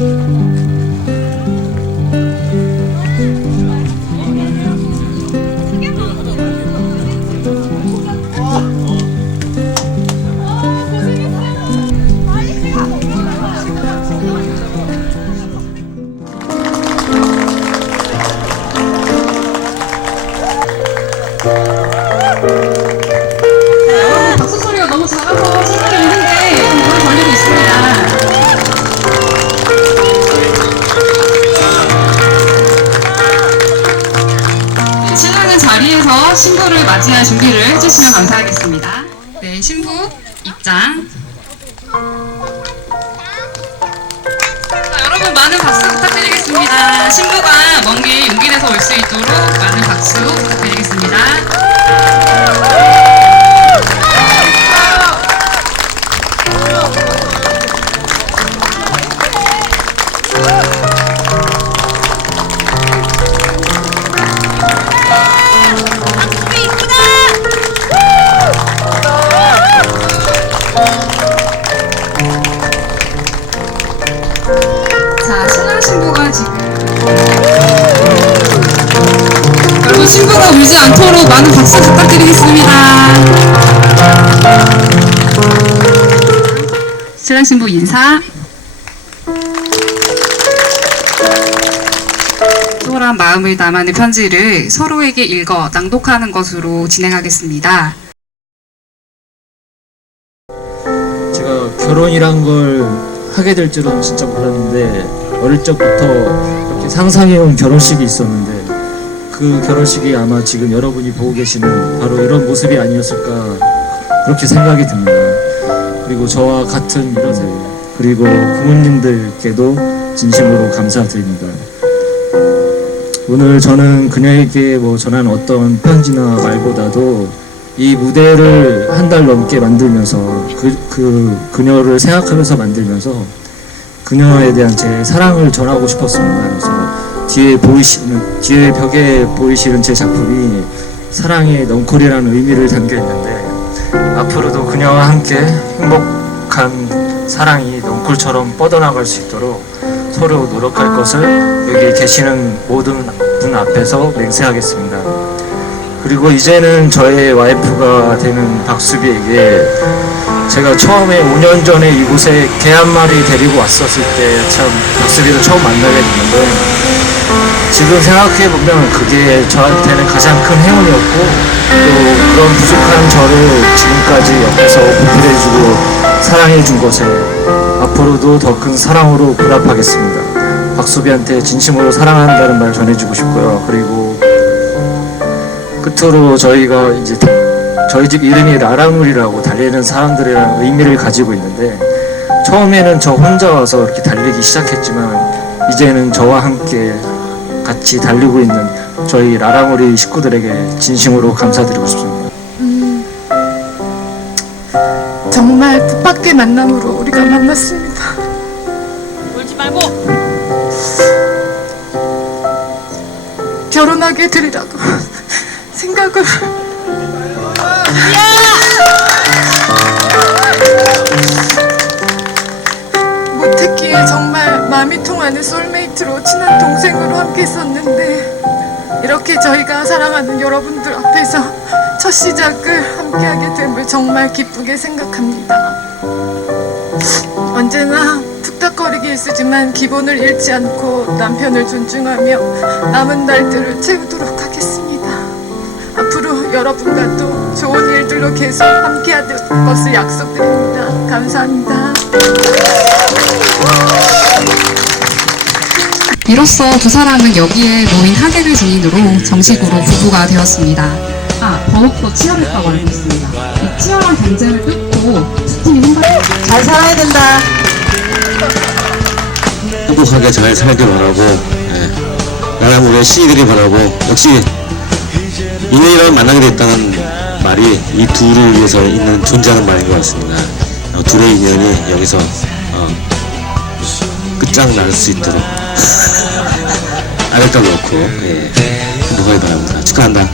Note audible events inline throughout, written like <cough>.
여러 맞이할 준비를 해주시면 감사하겠습니다. 네, 신부 입장. 자, 여러분 많은 박수 부탁드리겠습니다. 신부가 먼 길 용기 내서 올 수 있도록 많은 박수 부탁드리겠습니다. 신부가 울지 않도록 많은 박수 부탁드리겠습니다. 신랑 신부 인사. 소홀한 마음을 담아낸 편지를 서로에게 읽어 낭독하는 것으로 진행하겠습니다. 제가 결혼이란 걸 하게 될 줄은 진짜 몰랐는데 어릴 적부터 이렇게 상상해온 결혼식이 있었는데 그 결혼식이 아마 지금 여러분이 보고 계시는 바로 이런 모습이 아니었을까 그렇게 생각이 듭니다. 그리고 저와 같은 이런 세 그리고 부모님들께도 진심으로 감사드립니다. 오늘 저는 그녀에게 뭐 전한 어떤 편지나 말보다도 이 무대를 한 달 넘게 만들면서 그, 그 그녀를 생각하면서 만들면서 그녀에 대한 제 사랑을 전하고 싶었습니다. 그래서 뒤에 보이시는 뒤에 벽에 보이시는 제 작품이 사랑의 넝콜이라는 의미를 담겨 있는데 앞으로도 그녀와 함께 행복한 사랑이 넝콜처럼 뻗어나갈 수 있도록 서로 노력할 것을 여기 계시는 모든 분 앞에서 맹세하겠습니다. 그리고 이제는 저의 와이프가 되는 박수비에게 제가 처음에 5년 전에 이곳에 개 한 마리 데리고 왔었을 때 참 박수비를 처음 만나게 됐는데 지금 생각해 보면 그게 저한테는 가장 큰 행운이었고 또 그런 부족한 저를 지금까지 옆에서 보필해주고 사랑해준 것에 앞으로도 더 큰 사랑으로 보답하겠습니다. 박수비한테 진심으로 사랑한다는 말 전해주고 싶고요. 그리고 끝으로 저희가 이제 저희 집 이름이 라라물이라고 달리는 사람들이라는 의미를 가지고 있는데 처음에는 저 혼자 와서 이렇게 달리기 시작했지만 이제는 저와 함께 같이 달리고 있는 저희 라라물이 식구들에게 진심으로 감사드리고 싶습니다. 정말 뜻밖의 만남으로 우리가 만났습니다. 울지 말고 결혼하게 되리라고 <laughs> 생각을 못했기에 정말 마음이 통하는 솔메 이트로 친한 동생으로 함께 했었는데 이렇게 저희가 사랑하는 여러분들 앞에서 첫 시작을 함께하게 됨을 정말 기쁘게 생각합니다. 언제나 툭탁거리기 일쑤지만 기본을 잃지 않고 남편을 존중하며 남은 날들을 채우도록 하겠습니다. 앞으로 여러분과 또 좋은 일들로 계속 함께할 것을 약속드립니다. 감사합니다. 이로써 두 사람은 여기에 모인 하객을 증인으로 정식으로 부부가 되었습니다. 아, 더욱더 치열했다고 알고 있습니다. 이 치열한 경쟁을 뚫고 두 팀이 생각해 잘 살아야 된다. 행복하게 잘 살길 바라고 예. 나랑 우리 시들이 바라고 역시 인연이라면 만나게 됐다는 말이 이 둘을 위해서 있는 존재하는 말인 것 같습니다. 어, 둘의 인연이 여기서 어, 끝장날 수 있도록 <laughs> 아랫달 놓고 예. 행복하게 바랍니다. 축하한다.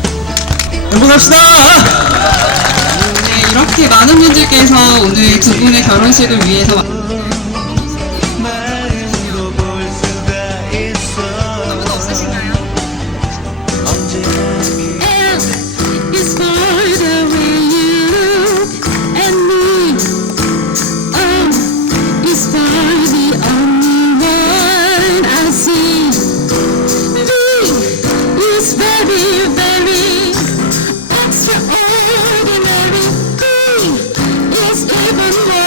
행복합시다! 네, 이렇게 많은 분들께서 오늘 두 분의 결혼식을 위해서 Remember